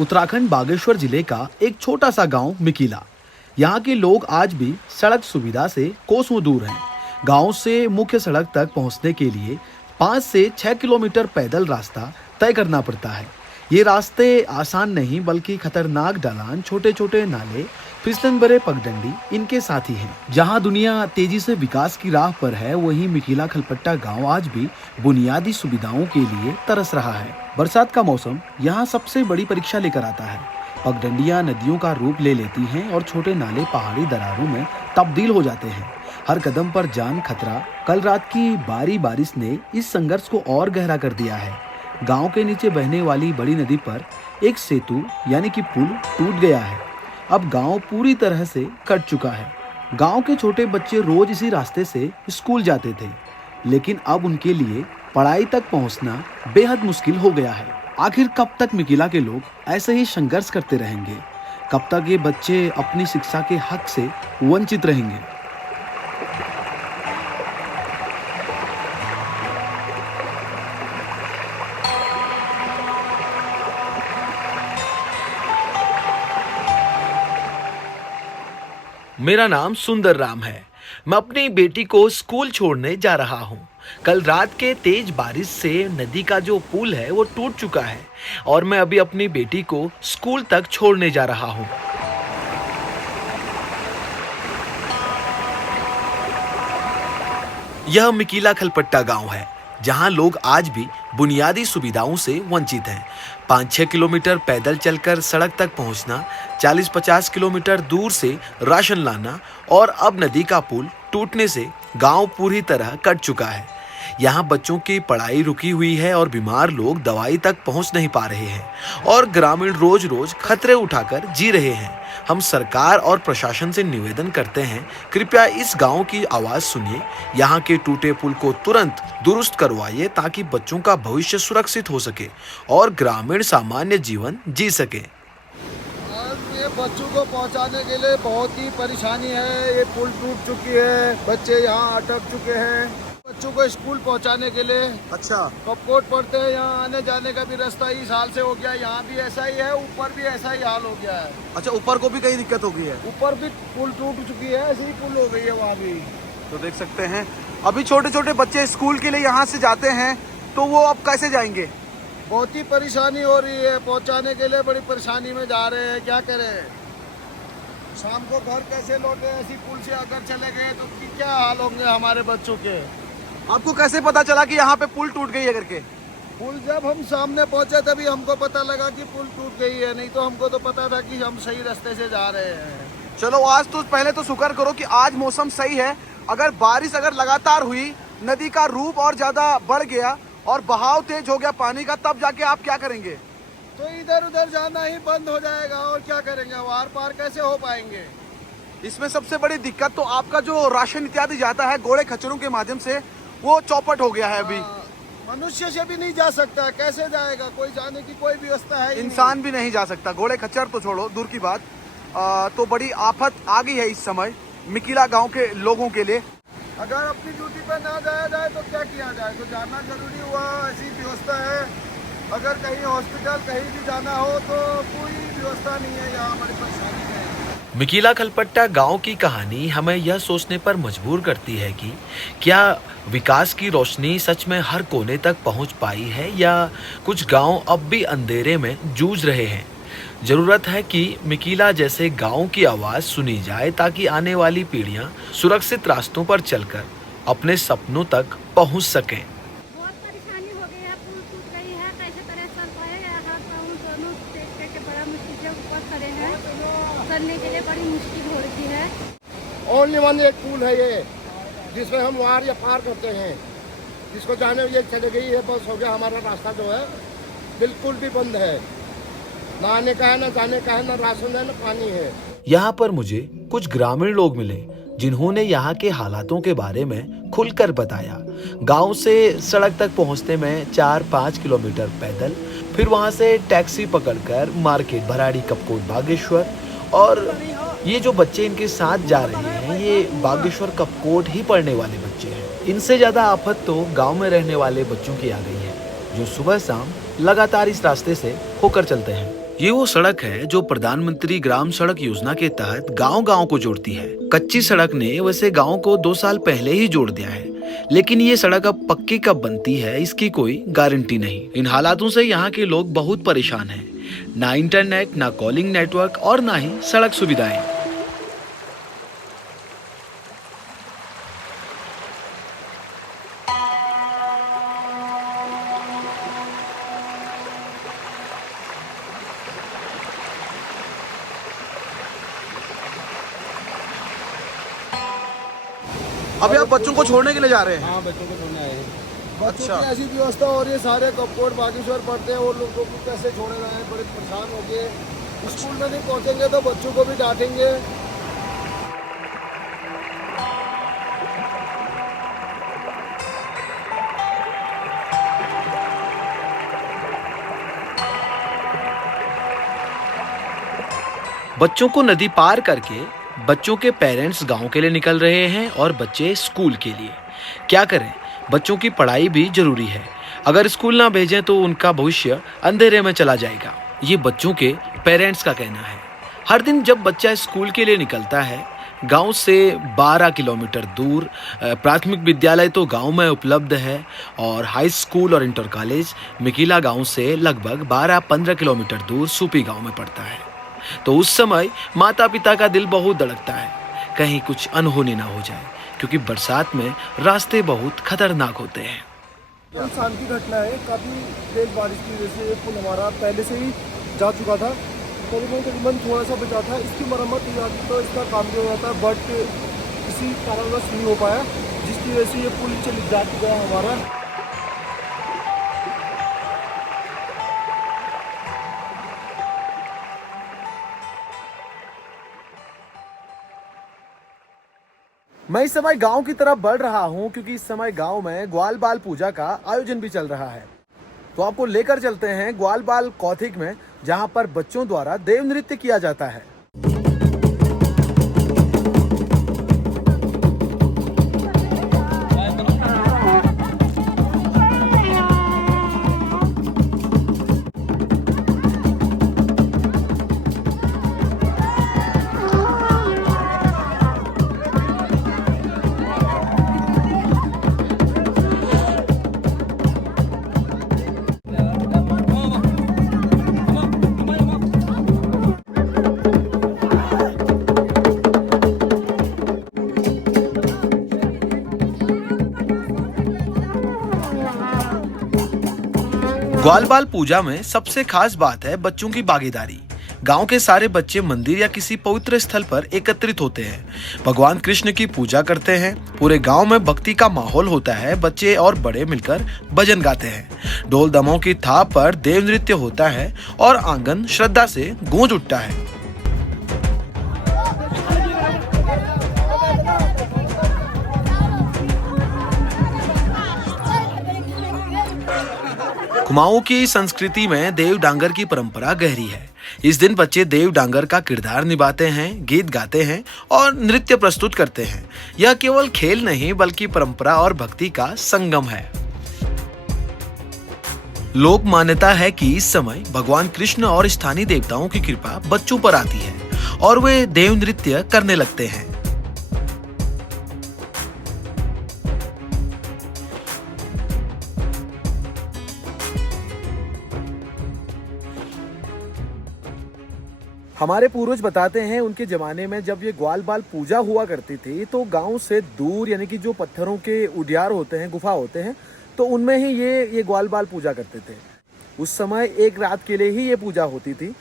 उत्तराखंड बागेश्वर जिले का एक छोटा सा गांव मिकिला। यहाँ के लोग आज भी सड़क सुविधा से कोसों दूर हैं। गांव से मुख्य सड़क तक पहुंचने के लिए 5 से 6 किलोमीटर पैदल रास्ता तय करना पड़ता है। ये रास्ते आसान नहीं बल्कि खतरनाक ढलान, छोटे छोटे नाले, फिसलन भरे पगडंडी इनके साथी हैं। जहां दुनिया तेजी से विकास की राह पर है, वहीं मिकिला खलपट्टा गांव आज भी बुनियादी सुविधाओं के लिए तरस रहा है। बरसात का मौसम यहाँ सबसे बड़ी परीक्षा लेकर आता है। पगडंडियां नदियों का रूप ले लेती हैं और छोटे नाले पहाड़ी दरारों में तब्दील हो जाते हैं। हर कदम पर जान खतरा। कल रात की भारी बारिश ने इस संघर्ष को और गहरा कर दिया है। गांव के नीचे बहने वाली बड़ी नदी पर एक सेतु यानी कि पुल टूट गया है। अब गांव पूरी तरह से कट चुका है। गांव के छोटे बच्चे रोज इसी रास्ते से स्कूल जाते थे, लेकिन अब उनके लिए पढ़ाई तक पहुंचना बेहद मुश्किल हो गया है। आखिर कब तक मिकिला के लोग ऐसे ही संघर्ष करते रहेंगे? कब तक ये बच्चे अपनी शिक्षा के हक से वंचित रहेंगे? मेरा नाम सुंदर राम है। मैं अपनी बेटी को स्कूल छोड़ने जा रहा हूँ। कल रात के तेज बारिश से नदी का जो पुल है वो टूट चुका है और मैं अभी अपनी बेटी को स्कूल तक छोड़ने जा रहा हूँ। यह मिकिला खलपट्टा गांव है, जहां लोग आज भी बुनियादी सुविधाओं से वंचित हैं। 5-6 किलोमीटर पैदल चलकर सड़क तक पहुंचना, 40-50 किलोमीटर दूर से राशन लाना और अब नदी का पुल टूटने से गांव पूरी तरह कट चुका है। यहाँ बच्चों की पढ़ाई रुकी हुई है और बीमार लोग दवाई तक पहुंच नहीं पा रहे हैं और ग्रामीण रोज रोज खतरे उठाकर जी रहे हैं। हम सरकार और प्रशासन से निवेदन करते हैं, कृपया इस गांव की आवाज सुनिए। यहाँ के टूटे पुल को तुरंत दुरुस्त करवाइए ताकि बच्चों का भविष्य सुरक्षित हो सके और ग्रामीण सामान्य जीवन जी सके। ये बच्चों को पहुंचाने के लिए बहुत ही परेशानी है। ये पुल टूट चुकी है, बच्चे यहाँ अटक चुके हैं। बच्चों को स्कूल पहुंचाने के लिए कपकोट पड़ते हैं, यहाँ आने जाने का भी रास्ता इस हाल से हो गया। यहाँ भी ऐसा ही है, ऊपर भी ऐसा ही हाल हो गया है। अच्छा, ऊपर को भी कई दिक्कत हो गई है? ऊपर भी पुल टूट चुकी है, ऐसी ही पुल हो गई है वहाँ भी। तो देख सकते हैं अभी छोटे छोटे बच्चे स्कूल के लिए यहाँ से जाते हैं, तो वो अब कैसे जाएंगे? बहुत ही परेशानी हो रही है, पहुंचाने के लिए बड़ी परेशानी में जा रहे हैं। क्या करें, शाम को घर कैसे लौटे? ऐसी पुल से अगर चले गए तो क्या हाल होंगे हमारे बच्चों के। आपको कैसे पता चला कि यहाँ पे पुल टूट गई है करके? पुल जब हम सामने पहुंचे तभी हमको पता लगा कि पुल टूट गई है, नहीं तो हमको तो पता था कि हम सही रास्ते से जा रहे हैं। चलो, आज तो पहले तो शुक्र करो कि आज मौसम सही है। अगर बारिश लगातार हुई, नदी का रूप और ज्यादा बढ़ गया और बहाव तेज हो गया पानी का, तब जाके आप क्या करेंगे? तो इधर उधर जाना ही बंद हो जाएगा और क्या करेंगे, वार पार कैसे हो पाएंगे। इसमें सबसे बड़ी दिक्कत तो आपका जो राशन इत्यादि जाता है घोड़े खच्चरों के माध्यम से, वो चौपट हो गया है अभी। मनुष्य से भी नहीं जा सकता, कैसे जाएगा? कोई जाने की कोई व्यवस्था है? इंसान भी नहीं जा सकता, घोड़े खच्चर तो छोड़ो दूर की बात। तो बड़ी आफत आ गई है इस समय मिकिला गांव के लोगों के लिए। अगर अपनी ड्यूटी पर ना जाया जाए तो क्या किया जाए? तो जाना जरूरी हुआ, ऐसी व्यवस्था है। अगर कहीं हॉस्पिटल कहीं भी जाना हो तो कोई व्यवस्था नहीं है, यहाँ बड़ी परेशानी है। मिकिला खलपट्टा गांव की कहानी हमें यह सोचने पर मजबूर करती है कि क्या विकास की रोशनी सच में हर कोने तक पहुंच पाई है या कुछ गांव अब भी अंधेरे में जूझ रहे हैं। जरूरत है कि मिकिला जैसे गांव की आवाज सुनी जाए ताकि आने वाली पीढ़ियां सुरक्षित रास्तों पर चलकर अपने सपनों तक पहुंच सकें। बहुत परेशानी हो गई है, पुल टूट गई है, कैसे तरह चल पाए। दोनों के बड़ा मुश्किल से ऊपर खड़े हैं, करने के लिए बड़ी मुश्किल हो रही है। ओनली वन एक पुल है ये, जिसमें हम वार या पार करते हैं। जिसको जाने ये चले गई है, बस हो गया। हमारा रास्ता जो है बिल्कुल भी बंद है, ना आने का है, ना जाने का है, ना राशन है, ना पानी है। यहाँ पर मुझे कुछ ग्रामीण लोग मिले जिन्होंने यहाँ के हालातों के बारे में खुलकर बताया। गांव से सड़क तक पहुँचने में 4-5 किलोमीटर पैदल, फिर वहाँ से टैक्सी पकड़कर मार्केट भराड़ी, कपकोट, बागेश्वर, और ये जो बच्चे इनके साथ जा रहे हैं ये बागेश्वर कपकोट ही पढ़ने वाले बच्चे हैं। इनसे ज्यादा आफत तो गांव में रहने वाले बच्चों की आ गई है, जो सुबह शाम लगातार इस रास्ते से होकर चलते हैं। ये वो सड़क है जो प्रधानमंत्री ग्राम सड़क योजना के तहत गांव-गांव को जोड़ती है। कच्ची सड़क ने वैसे गांव को 2 साल पहले ही जोड़ दिया है, लेकिन ये सड़क अब पक्की कब बनती है इसकी कोई गारंटी नहीं। इन हालातों से यहाँ के लोग बहुत परेशान हैं। ना इंटरनेट, ना कॉलिंग नेटवर्क और ना ही सड़क सुविधाएं। अभी आप बच्चों को छोड़ने के लिए जा रहे हैं? हाँ, बच्चों को छोड़ने आए हैं। बच्चों की ऐसी व्यवस्था हो रही है, सारे कपकोट बागेश्वर पढ़ते हैं, वो लोगों को कैसे छोड़े रहे हैं, बड़े परेशान हो गए। स्कूल में नहीं पहुंचेंगे तो बच्चों को भी डांटेंगे। बच्चों को नदी पार करके बच्चों के पेरेंट्स गांव के लिए निकल रहे हैं और बच्चे स्कूल के लिए। क्या करें, बच्चों की पढ़ाई भी जरूरी है। अगर स्कूल ना भेजें तो उनका भविष्य अंधेरे में चला जाएगा, ये बच्चों के पेरेंट्स का कहना है। हर दिन जब बच्चा स्कूल के लिए निकलता है, गांव से 12 किलोमीटर दूर प्राथमिक विद्यालय तो गांव में उपलब्ध है और हाई स्कूल और इंटर कॉलेज मिकिला गांव से लगभग 12-15 किलोमीटर दूर सूपी गांव में पड़ता है। तो उस समय माता पिता का दिल बहुत धड़कता है, कहीं कुछ अनहोनी ना हो जाए, क्योंकि बरसात में रास्ते बहुत खतरनाक होते हैं। नुकसान की घटना है, काफ़ी तेज बारिश की वजह से ये पुल हमारा पहले से ही जा चुका था। तकरीबन थोड़ा सा बचा था, इसकी मरम्मत की जाती तो इसका काम भी हो जाता, बट किसी कारणवश नहीं हो पाया, जिसकी वजह से ये पुल जा चुका है हमारा। मैं इस समय गांव की तरफ बढ़ रहा हूं क्योंकि इस समय गांव में ग्वाल बाल पूजा का आयोजन भी चल रहा है। तो आपको लेकर चलते हैं ग्वाल बाल कौथिक में, जहां पर बच्चों द्वारा देव नृत्य किया जाता है। ग्वाल बाल पूजा में सबसे खास बात है बच्चों की भागीदारी। गांव के सारे बच्चे मंदिर या किसी पवित्र स्थल पर एकत्रित होते हैं, भगवान कृष्ण की पूजा करते हैं। पूरे गांव में भक्ति का माहौल होता है, बच्चे और बड़े मिलकर भजन गाते हैं। ढोल दमों की थाप पर देव नृत्य होता है और आंगन श्रद्धा से गूंज उठता है। कुमाऊं की संस्कृति में देव डांगर की परंपरा गहरी है। इस दिन बच्चे देव डांगर का किरदार निभाते हैं, गीत गाते हैं और नृत्य प्रस्तुत करते हैं। यह केवल खेल नहीं बल्कि परंपरा और भक्ति का संगम है। लोक मान्यता है कि इस समय भगवान कृष्ण और स्थानीय देवताओं की कृपा बच्चों पर आती है और वे देव नृत्य करने लगते हैं। हमारे पूर्वज बताते हैं उनके जमाने में जब ये ग्वाल बाल पूजा हुआ करती थी तो गांव से दूर, यानी कि जो पत्थरों के उडियार होते हैं, गुफा होते हैं, तो उनमें ही ये ग्वाल बाल पूजा करते थे। उस समय एक रात के लिए ही ये पूजा होती थी,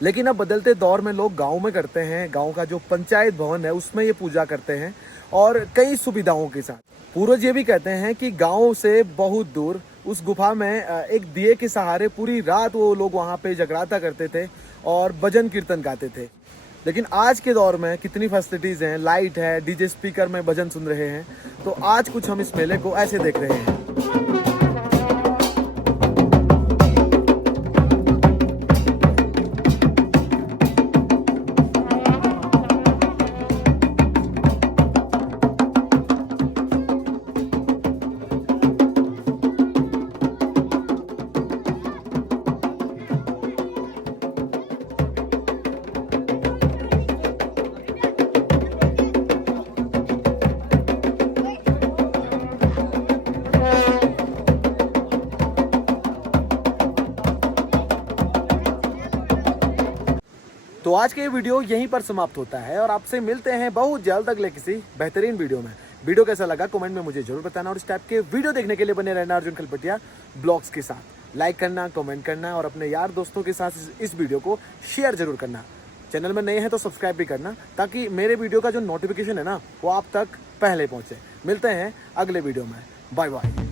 लेकिन अब बदलते दौर में लोग गांव में करते हैं। गांव का जो पंचायत भवन है उसमें ये पूजा करते हैं और कई सुविधाओं के साथ। पूर्वज ये भी कहते हैं कि गांव से बहुत दूर उस गुफा में एक दिए के सहारे पूरी रात वो लोग वहाँ पे जगराता करते थे और भजन कीर्तन गाते थे। लेकिन आज के दौर में कितनी फैसिलिटीज़ हैं, लाइट है, डीजे स्पीकर में भजन सुन रहे हैं, तो आज कुछ हम इस मेले को ऐसे देख रहे हैं। तो आज के ये वीडियो यहीं पर समाप्त होता है और आपसे मिलते हैं बहुत जल्द अगले किसी बेहतरीन वीडियो में। वीडियो कैसा लगा कमेंट में मुझे जरूर बताना और इस टाइप के वीडियो देखने के लिए बने रहना अर्जुन खलपटिया ब्लॉग्स के साथ। लाइक करना, कमेंट करना और अपने यार दोस्तों के साथ इस वीडियो को शेयर जरूर करना। चैनल में नए हैं तो सब्सक्राइब भी करना ताकि मेरे वीडियो का जो नोटिफिकेशन है ना वो आप तक पहले पहुंचे। मिलते हैं अगले वीडियो में। Bye bye.